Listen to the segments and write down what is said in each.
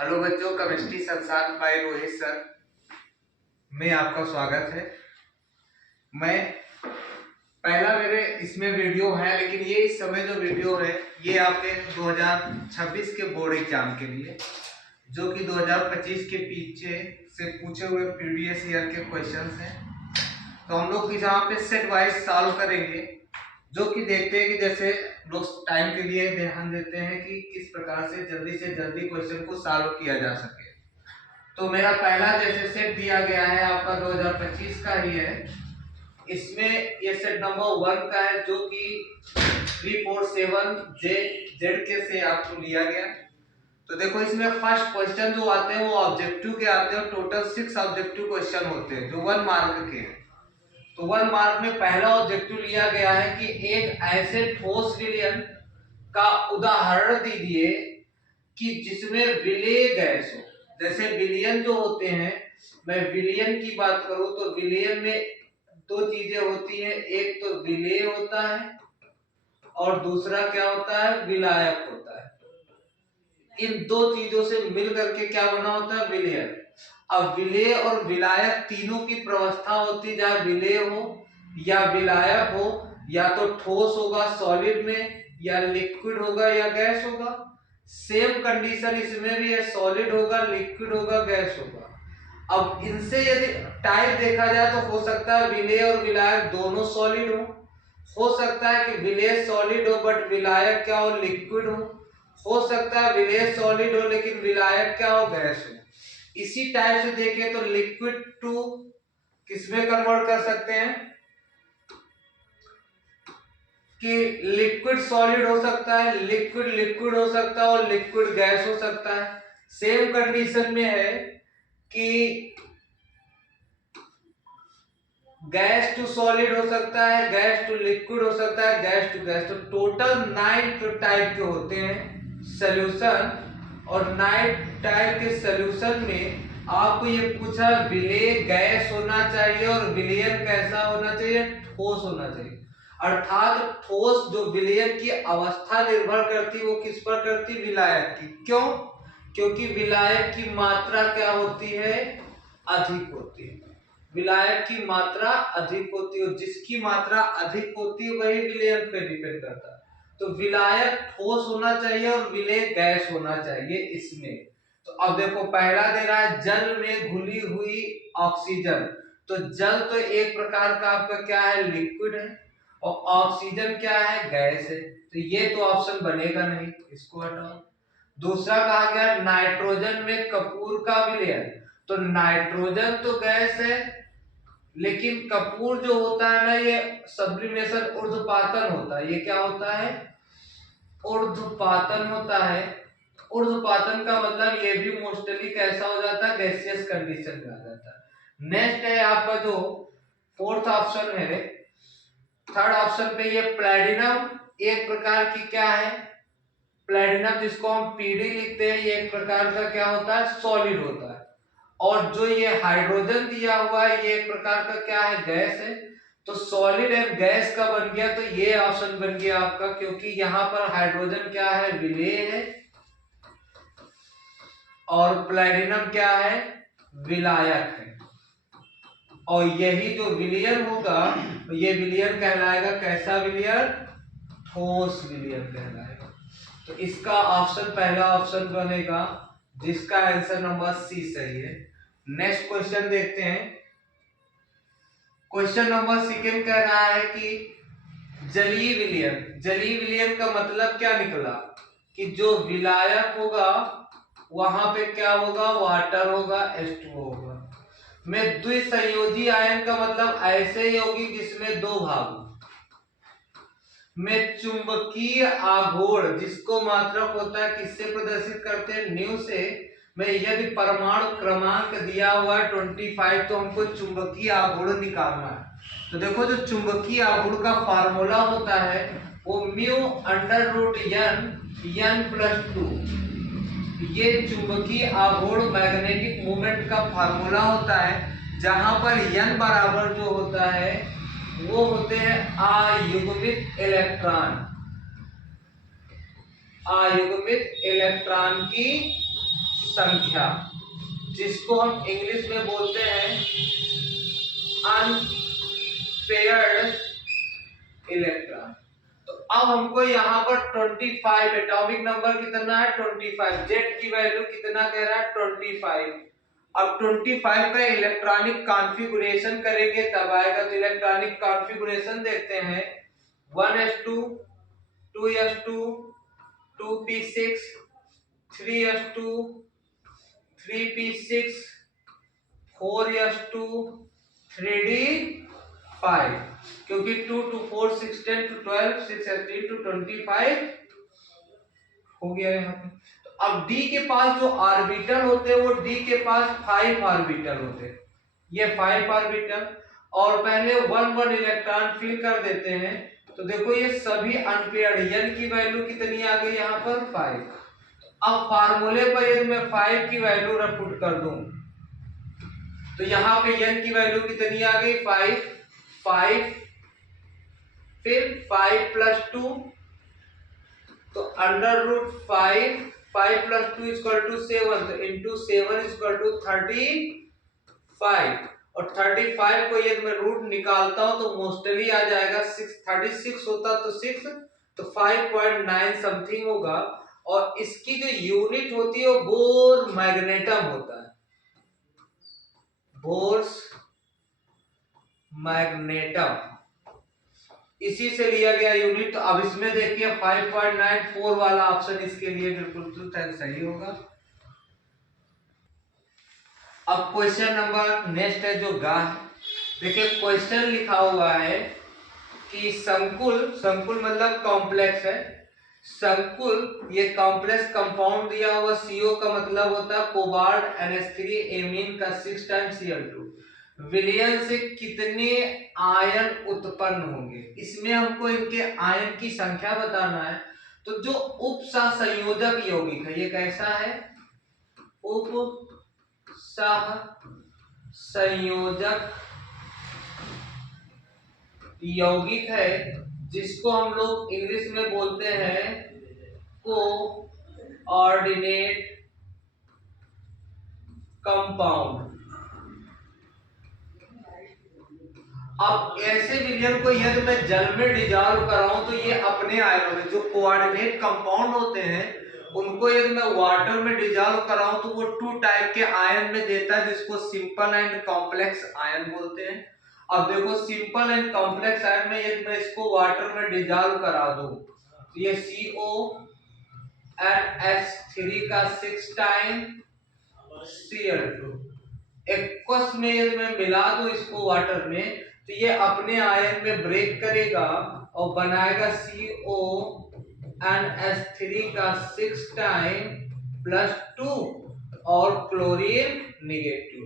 Hello बच्चों, chemistry संसार bye Rohit sir में आपका स्वागत है। मैं पहला मेरे इसमें वीडियो है, लेकिन ये इस समय जो वीडियो है ये आपके 2026 के बोर्ड एग्जाम के लिए, जो कि 2025 के पीछे से पूछे हुए प्रीवियस ईयर के क्वेश्चंस हैं। तो हम लोग यहाँ पे सेट वाइज सॉल्व करेंगे, जो कि देखते हैं कि जैसे लोग टाइम के लिए ध्यान देते हैं कि किस प्रकार से जल्दी क्वेश्चन को सॉल्व किया जा सके। तो मेरा पहला जैसे सेट दिया गया है आपका 2025 का ही है। इसमें ये सेट नंबर 1 का है, जो कि 347 जेड के से आपको लिया गया। तो देखो, इसमें फर्स्ट क्वेश्चन जो आते हैं वो ऑब्जेक्टिव के आते हैं। टोटल 6 ऑब्जेक्टिव क्वेश्चन होते हैं जो 1 मार्क के हैं। तो 1 मार्क में पहला ऑब्जेक्टिव लिया गया है कि एक ऐसे ठोस विलयन का उदाहरण दीजिए कि जिसमें विलेय गैस हो। जैसे विलयन जो होते हैं, मैं विलयन की बात करूं तो विलयन में दो चीजें होती हैं, एक तो विलेय होता है और दूसरा क्या होता है, विलायक होता है। इन दो चीजों से मिलकर के क्या बना होता है, विलयन। अब विलेय और विलायक तीनों की प्रवस्था होती, जहां विलेय हो या विलायक हो, या तो ठोस होगा सॉलिड में, या लिक्विड होगा या गैस होगा। सेम कंडीशन इसमें भी है, सॉलिड होगा, लिक्विड होगा, गैस होगा। अब इनसे यदि टाइप देखा जाए तो हो सकता है विलेय और विलायक दोनों सॉलिड हो सकता है कि विलेय सॉलिड हो बट विलायक क्या हो, लिक्विड हो सकता है विलेय सॉलिड हो लेकिन विलायक क्या हो, गैस हो। इसी टाइप से देखें तो लिक्विड टू किसमें कन्वर्ट कर सकते हैं कि लिक्विड सॉलिड हो सकता है, लिक्विड लिक्विड हो सकता है और लिक्विड गैस हो सकता है। सेम कंडीशन में है कि गैस टू सॉलिड हो सकता है, गैस टू लिक्विड हो सकता है, गैस टू गैस। तो टोटल 9 टाइप के होते हैं सॉल्यूशन, और 9 टाइप के सॉल्यूशन में आपको ये पूछा विलेय गैस होना चाहिए और विलयन कैसा होना चाहिए, ठोस होना चाहिए। अर्थात ठोस जो विलयन की अवस्था निर्भर करती वो किस पर करती, विलायक की। क्यों? क्योंकि विलायक की मात्रा क्या होती है, अधिक होती है। विलायक की मात्रा अधिक होती है, जिसकी मात्रा अधिक होती है वही विलयन पे डिपेंड करता है। तो विलायक ठोस होना चाहिए और विलेय गैस होना चाहिए इसमें। तो अब देखो, पहला दे रहा है जल में घुली हुई ऑक्सीजन। तो जल तो एक प्रकार का आपका क्या है, लिक्विड है, और ऑक्सीजन क्या है, गैस है। तो ये तो ऑप्शन बनेगा नहीं, इसको हटाओ। दूसरा कहा गया नाइट्रोजन में कपूर का विलयन। तो नाइट्रोजन तो गैस है, लेकिन कपूर जो होता है ना, ये सब्लिमेशन ऊर्ध्वपातन होता है। ये क्या होता है, ऊर्ध्वपातन होता है। ऊर्ध्वपातन का मतलब ये भी मोस्टली कैसा हो जाता है, गैसियस कंडीशन में आ जाता है। नेक्स्ट है आपका जो फोर्थ ऑप्शन है, थर्ड ऑप्शन पे ये प्लैटिनम एक प्रकार की क्या है, प्लैटिनम जिसको हम पीडी लिखते हैं, ये एक प्रकार का क्या होता है, सॉलिड होता है। और जो ये हाइड्रोजन दिया हुआ है ये एक प्रकार का क्या है, गैस है। तो सॉलिड एंड गैस का बन गया, तो ये ऑप्शन बन गया आपका, क्योंकि यहां पर हाइड्रोजन क्या है, विलेय है, और प्लैटिनम क्या है, विलायक है। और यही जो विलयन होगा तो ये विलयन कहलाएगा कैसा विलयन, ठोस विलयन कहलाएगा। तो इसका ऑप्शन पहला ऑप्शन बनेगा, जिसका आंसर नंबर सी सही है। नेक्स्ट क्वेश्चन देखते हैं। क्वेश्चन नंबर सेकंड कह रहा है कि जलीय विलयन। जलीय विलयन का मतलब क्या निकला कि जो विलायक होगा वहां पे क्या होगा, वाटर होगा, H2O होगा। में द्विसंयोजी आयन का मतलब ऐसे ही होगी जिसमें दो भाग। में चुंबकीय आघूर्ण जिसको मात्रक होता है किससे प्रदर्शित करते हैं, न्यू से। में यदि परमाणु क्रमांक दिया हुआ है 25, तो हमको चुंबकीय आघूर्ण निकालना है। तो देखो, जो चुंबकीय आघूर्ण का फार्मूला होता है वो μ√n+2। ये चुंबकीय आघूर्ण मैग्नेटिक मोमेंट का फार्मूला होता है, जहां पर n बराबर जो होता है वो होते हैं अयुग्मित इलेक्ट्रॉन की संख्या, जिसको हम इंग्लिश में बोलते हैं अनपेयर्ड इलेक्ट्रॉन। तो अब हमको यहाँ पर 25 एटॉमिक नंबर कितना है 25, जेड की वैल्यू कितना कह रहा है 25। अब 25 का इलेक्ट्रॉनिक कॉन्फ़िगरेशन करेंगे तब आएगा। तो इलेक्ट्रॉनिक कॉन्फ़िगरेशन देखते हैं 1s2 2s2 2p6 3s2 3p6 4s2 3d5, क्योंकि 2 to 4 6 10 to 12 6 18 to 25 हो गया यहाँ पे। तो अब d के पास जो ऑर्बिटल होते हैं वो d के पास 5 ऑर्बिटल होते हैं, ये 5 ऑर्बिटल, और पहले 1 इलेक्ट्रॉन फिल कर देते हैं। तो देखो ये सभी अनपेयर्ड, n की वैल्यू कितनी आ गई यहाँ पर 5। अब फार्मूले पर यदि मैं 5 की वैल्यू पुट कर दूं तो यहाँ पे n की वैल्यू कितनी आ गई 5, फिर 5 प्लस 2, तो under root 5 plus 2 equal to 7, तो इंटू 7 इक्वल टू 35, और 35 को यदि मैं रूट निकालता हूं तो मोस्टली आ जाएगा 36 होता तो 6, तो 5.9 समथिंग होगा। और इसकी जो यूनिट होती है वो बोर मैग्नेटम होता है, बोर्स मैग्नेटम, इसी से लिया गया यूनिट। तो अब इसमें देखिए 5.94 वाला ऑप्शन इसके लिए बिल्कुल सही होगा। अब क्वेश्चन नंबर नेक्स्ट है जो गा है। देखिए क्वेश्चन लिखा हुआ है कि संकुल मतलब कॉम्प्लेक्स है, संकुल ये कॉम्प्लेक्स कंपाउंड दिया हुआ CO का मतलब होता है कोबाल्ट NH3 एमीन का 6 टाइम्स Cl2, विलयन से कितने आयन उत्पन्न होंगे, इसमें हमको इनके आयन की संख्या बताना है। तो जो उपसह संयोजक यौगिक है ये कैसा है, उपसह संयोजक यौगिक है, जिसको हम लोग इंग्लिश में बोलते हैं कोऑर्डिनेट कंपाउंड। अब ऐसे विलयन को यदि मैं जल में डिजॉल्व कराऊं तो ये अपने आयनों में, जो कोऑर्डिनेट कंपाउंड होते हैं उनको यदि मैं वाटर में डिजॉल्व कराऊं तो वो 2 टाइप के आयन में देता है, जिसको सिंपल एंड कॉम्प्लेक्स आयन बोलते हैं। अब देखो सिंपल एंड कॉम्प्लेक्स आयन में यदि मैं इसको वाटर में डिजॉल्व करा दूं तो ये CO NH3 का 6 टाइम Cl2 एक्वस में यदि मैं मिला दूं इसको वाटर में तो ये अपने आयन में ब्रेक करेगा और बनाएगा CO NH3 का 6 टाइम +2 और क्लोरीन निगेटिव।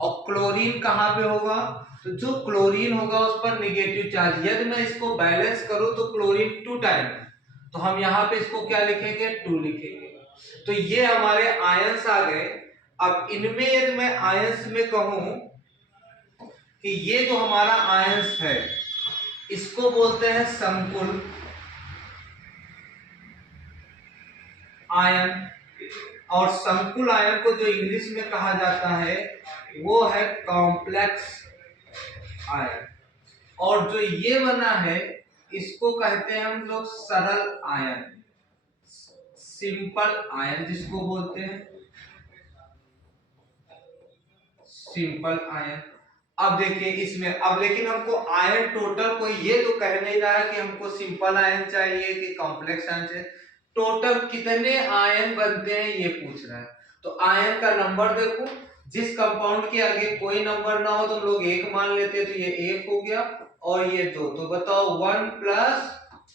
और क्लोरीन कहां पे होगा, तो जो क्लोरीन होगा उस पर निगेटिव चार्ज। यदि मैं इसको बैलेंस करूं तो क्लोरीन 2 टाइम, तो हम यहाँ पे इसको क्या लिखेंगे 2 लिखेंगे। तो ये हमारे आयंस आ गए। अब इनमें यदि मैं आयंस में कहूं कि ये जो हमारा आयंस है इसको बोलते हैं संकुल आयन, और संकुल आयन को जो इंग्लिश में कहा जाता है वो है कॉम्प्लेक्स आयन, और जो ये बना है इसको कहते हैं हम लोग सरल आयन, सिंपल आयन जिसको बोलते हैं सिंपल आयन। अब देखिए इसमें, अब लेकिन हमको आयन टोटल कोई ये तो कह नहीं रहा है कि हमको सिंपल आयन चाहिए कि कॉम्प्लेक्स आयन चाहिए, टोटल कितने आयन बनते हैं ये पूछ रहा है। तो आयन का नंबर देखो, जिस कंपाउंड के आगे कोई नंबर ना हो तो हम लोग 1 मान लेते हैं, तो ये 1 हो गया और ये 2। तो बताओ 1 +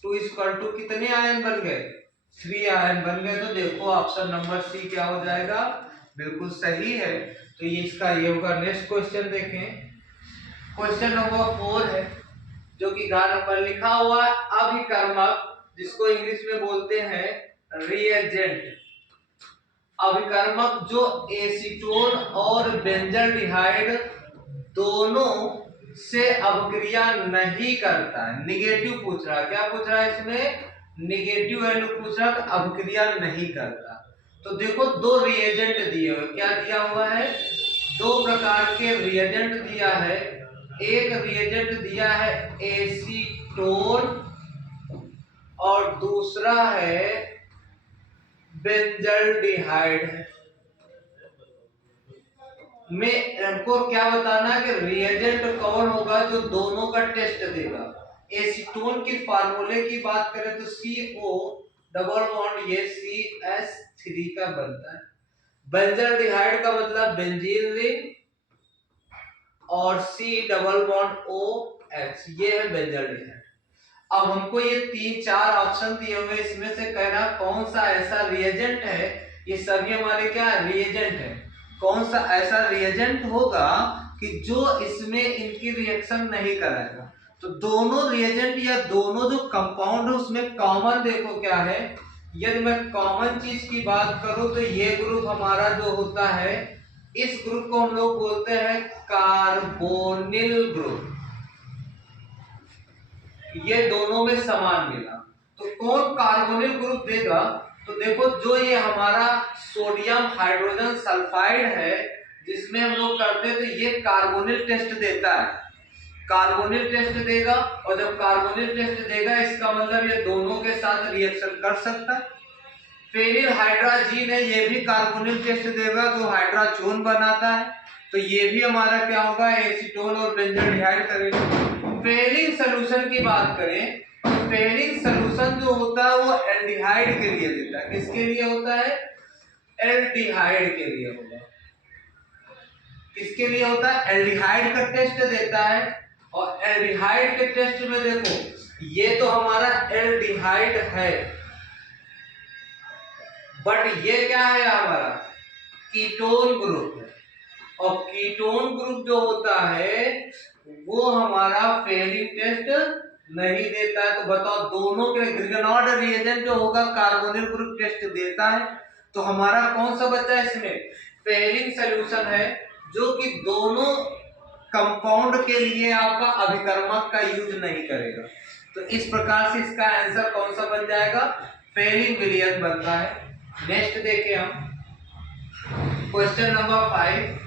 2 = कितने आयन बन गए, 3 आयन बन गए। तो देखो ऑप्शन नंबर सी क्या हो जाएगा, बिल्कुल सही है। तो ये इसका ये होगा। नेक्स्ट क्वेश्चन देखें, क्वेश्चन नंबर 4 है जो कि गा नंबर लिखा हुआ है अभिकर्मक, जिसको इंग्लिश में बोलते हैं रिएजेंट। अभिकर्मक जो एसीटोन और बेंजल्डिहाइड दोनों से अभिक्रिया नहीं करता है, निगेटिव पूछ रहा है। क्या पूछ रहा है इसमें, निगेटिव वैल्यू पूछ रहा है, तो अभिक्रिया नहीं करता। तो देखो दो रिएजेंट दिए हुए, क्या दिया हुआ है, दो प्रकार के रिएजेंट दिया है। एक रिएजेंट दिया है एसीटोन और दूसरा है बेंजल्डिहाइड। में हमको क्या बताना है कि रिएजेंट कौन होगा जो दोनों का टेस्ट देगा। एसीटोन की फार्मूले की बात करें तो CO डबल बॉन्ड ये CH3 का बनता है। बेंजल्डिहाइड का मतलब बेंजीन रिंग और C डबल बॉन्ड OH, ये है बेंजल्डिहाइड। अब हमको ये 3-4 ऑप्शन दिए हुए, इसमें से कहना कौन सा ऐसा रिएजेंट है, ये सभी हमारे क्या रिएजेंट है, कौन सा ऐसा रिएजेंट होगा कि जो इसमें इनकी रिएक्शन नहीं कराएगा। तो दोनों रिएजेंट या दोनों जो कंपाउंड है उसमें कॉमन देखो क्या है। यदि मैं कॉमन चीज की बात करूं तो ये ग्रुप हमारा जो होता है, इस ग्रुप को हम लोग बोलते हैं कार्बोनिल ग्रुप। ये दोनों में समान मिला तो कौन कार्बोनिल ग्रुप देगा। तो देखो जो ये हमारा सोडियम हाइड्रोजन सल्फाइड है जिसमें हम लोग करते हैं, तो ये कार्बोनिल टेस्ट देता है, कार्बोनिल टेस्ट देगा। और जब कार्बोनिल टेस्ट देगा इसका मतलब ये दोनों के साथ रिएक्शन कर सकता है। फेनिल हाइड्राजीन है, ये भी कार्बोनिल टेस्ट देगा जो हाइड्राजोन बनाता है, तो ये भी हमारा क्या होगा, एसीटोन और बेंजल्डिहाइड करेगा। फेनिल सोल्यूशन की बात करें तो फेनिल सोल्यूशन जो होता है वो एल्डिहाइड के लिए देता है। किसके लिए होता है, एल्डिहाइड के लिए होगा। किसके लिए होता है, एल्डिहाइड का टेस्ट देता है। और एल्डिहाइड के टेस्ट में देखो ये तो हमारा एल्डिहाइड है, बट ये क्या है हमारा कीटोन ग्रुप है। और कीटोन ग्रुप जो होता है वो हमारा फेनिल टेस्ट नहीं देता है। तो बताओ दोनों के ग्रिगनॉर्ड रिएजेंट जो होगा कार्बोनिल ग्रुप टेस्ट देता है। तो हमारा कौन सा बचा है इसमें, फेनिल सॉल्यूशन है जो कि दोनों कंपाउंड के लिए आपका अभिकर्मक का यूज नहीं करेगा। तो इस प्रकार से इसका आंसर कौन सा बन जाएगा, फेनिल विलियन बनता है। नेक्स्ट देखें हम क्वेश्चन नंबर 5,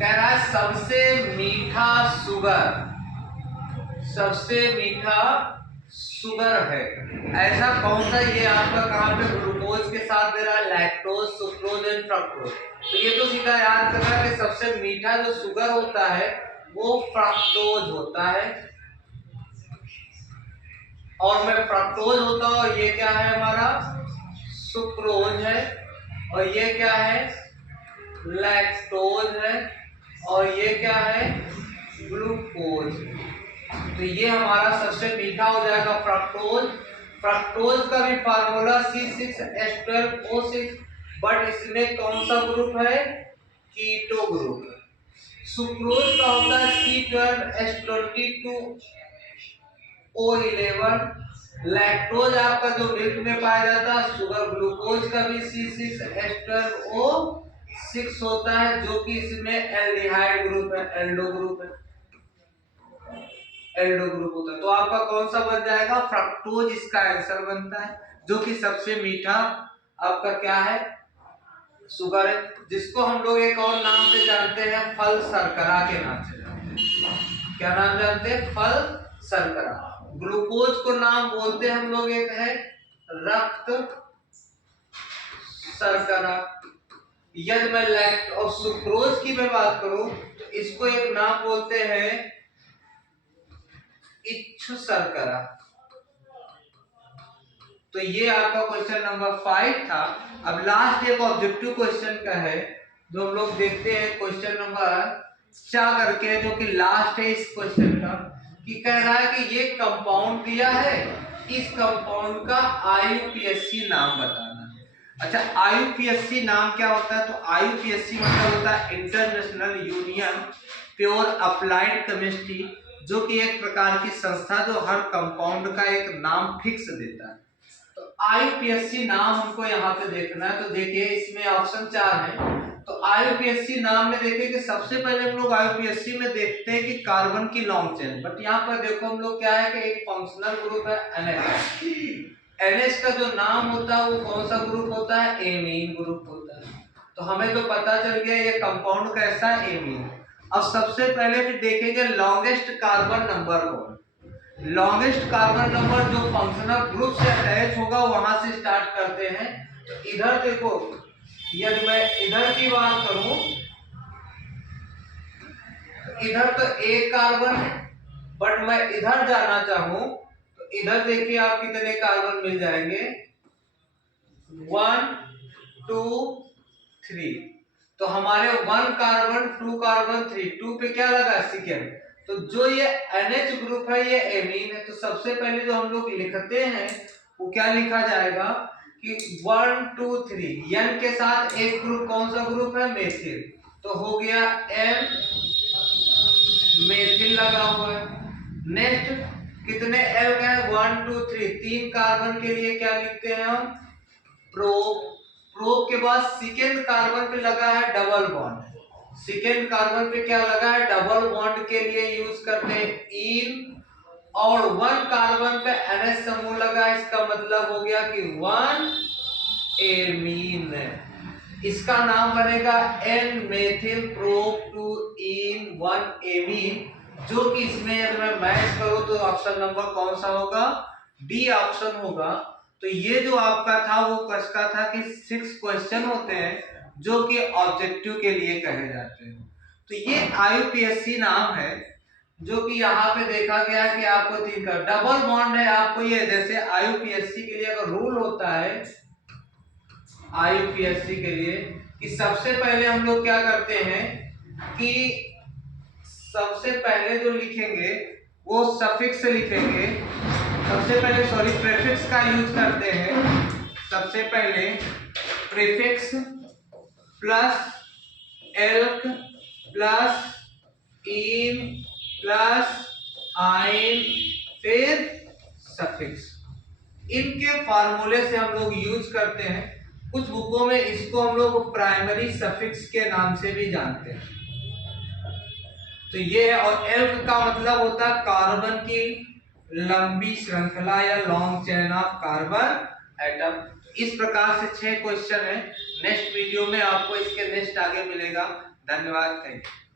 कह रहा है सबसे मीठा सुगर, सबसे मीठा सुगर है ऐसा कौन सा। ये आपका कहां पे ग्लूकोज के साथ दे रहा है, लैक्टोज, सुक्रोज एंड फ्रक्टोज। तो ये तो सीधा याद करना कि सबसे मीठा जो सुगर होता है वो फ्रक्टोज होता है। और में फ्रक्टोज होता है और ये क्या है हमारा सुक्रोज है, और ये क्या है लैक्टोज है, और ये क्या है ग्लूकोज। तो ये हमारा सबसे मीठा हो जाएगा फ्रक्टोज। फ्रक्टोज का भी फार्मूला C6H12O6, बट इसमें कौन सा ग्रुप है, कीटो ग्रुप है। सुक्रोज का होता है C12H22O11। लैक्टोज आपका जो मिल्क में पाया जाता है शुगर, ग्लूकोज का भी C6H12O6 होता है जो कि इसमें एल्डिहाइड ग्रुप है, एल्डो ग्रुप है, एल्डो ग्रुप होता है। तो आपका कौन सा बन जाएगा, फ्रक्टोज इसका आंसर बनता है, जो कि सबसे मीठा आपका क्या है शुगर है, जिसको हम लोग एक और नाम से जानते हैं फल शर्करा के नाम से जानते हैं। क्या नाम जानते हैं, फल शर्करा। ग्लूकोज को नाम बोलते हैं हम लोग एक है रक्त शर्करा। यदि मैं लैक्ट और सुक्रोज की मैं बात करूं तो इसको एक नाम बोलते हैं इच्छु शर्करा। तो ये आपका क्वेश्चन नंबर 5 था। अब लास्ट एक ऑब्जेक्टिव क्वेश्चन का है जो हम लोग देखते हैं, क्वेश्चन नंबर 4 करके, जो कि लास्ट है इस क्वेश्चन का, कि कह रहा है कि ये कंपाउंड दिया है, इस कंपाउंड का IUPAC नाम बताना है। अच्छा, IUPAC नाम क्या होता है, तो IUPAC मतलब होता है international union pure applied chemistry, जो कि एक प्रकार की संस्था जो हर कंपाउंड का एक नाम फिक्स देता है। तो IUPAC नाम हमको यहाँ पे देखना है। तो देखिए इसमें ऑप्शन 4 है। तो IUPAC नाम में देखिए कि सबसे पहले हम लोग IUPAC में देखते हैं कि कार्बन की लॉन्ग चेन, बट यहाँ पर देखो हम लोग क्या है कि एक फंक्शनल ग्रुप है NH। NH का जो नाम होता है वो कौन सा ग्रुप होता है, एमीन ग्रुप होता है। तो हमें तो पता चल गया ये कंपाउंड कैसा है, एमीन। अब सबसे पहले फिर देखेंगे लॉन्गेस्ट कार्बन नंबर कौन। लॉन्गेस्ट कार्बन नंबर जो फंक्शनल ग्रुप से अटैच होगा वहां से स्टार्ट करते हैं। तो इधर देखो, यदि मैं इधर की बात करूं तो इधर तो एक कार्बन है, बट मैं इधर जाना चाहूं तो इधर देखिए आप कितने कार्बन मिल जाएंगे, 1 2 3। तो हमारे 1 कार्बन 2 कार्बन 3, 2 पे क्या लगा, सेकेंड। तो जो ये NH ग्रुप है ये एमीन है। तो सबसे पहले जो हम लोग लिखते हैं वो क्या लिखा जाएगा कि 1 2 3 N के साथ एक ग्रुप, कौन सा ग्रुप है, मेथिल। तो हो गया M, मेथिल लगा हुआ है। नेक्स्ट कितने L का है, 1 2 3, 3 कार्बन के लिए क्या लिखते हैं हम, प्रोप। प्रोप के बाद सेकेंड कार्बन पे लगा है डबल बॉन्ड। सेकेंड कार्बन पे क्या लगा है, डबल बॉन्ड के लिए यूज करते हैं इन। और 1 कार्बन पे NH समूह लगा है, इसका मतलब हो गया कि 1 एमीन। इसका नाम बनेगा N मेथिल प्रोप 2 इन 1 एमीन, जो कि इसमें अगर मैं मैच करूं तो ऑप्शन नंबर कौन सा होगा, डी ऑप्शन होगा। तो ये जो आपका था वो कसका था कि 6 क्वेश्चन होते हैं जो कि ऑब्जेक्टिव के लिए कहे जाते हैं। तो ये IUPAC नाम है, जो कि यहाँ पे देखा गया कि आपको 3 का डबल बॉन्ड है। आपको ये जैसे IUPAC के लिए अगर रूल होता है IUPAC के लिए कि सबसे पहले हम लोग क्या करते हैं कि सबसे पहले जो लिखेंगे वो सफिक्स लिखेंगे। सबसे पहले प्रीफिक्स का यूज करते हैं। सबसे पहले prefix plus elk plus in plus आइन फिर सफिक्स। इनके फार्मूले से हम लोग यूज करते हैं। कुछ बुकों में इसको हम लोग प्राइमरी सफिक्स के नाम से भी जानते हैं। तो ये है, और एल्क का मतलब होता है कार्बन की लंबी श्रृंखला या long chain of carbon atom. इस प्रकार से 6 क्वेश्चन है। नेक्स्ट वीडियो में आपको इसके नेक्स्ट आगे मिलेगा। धन्यवाद, थैंक यू।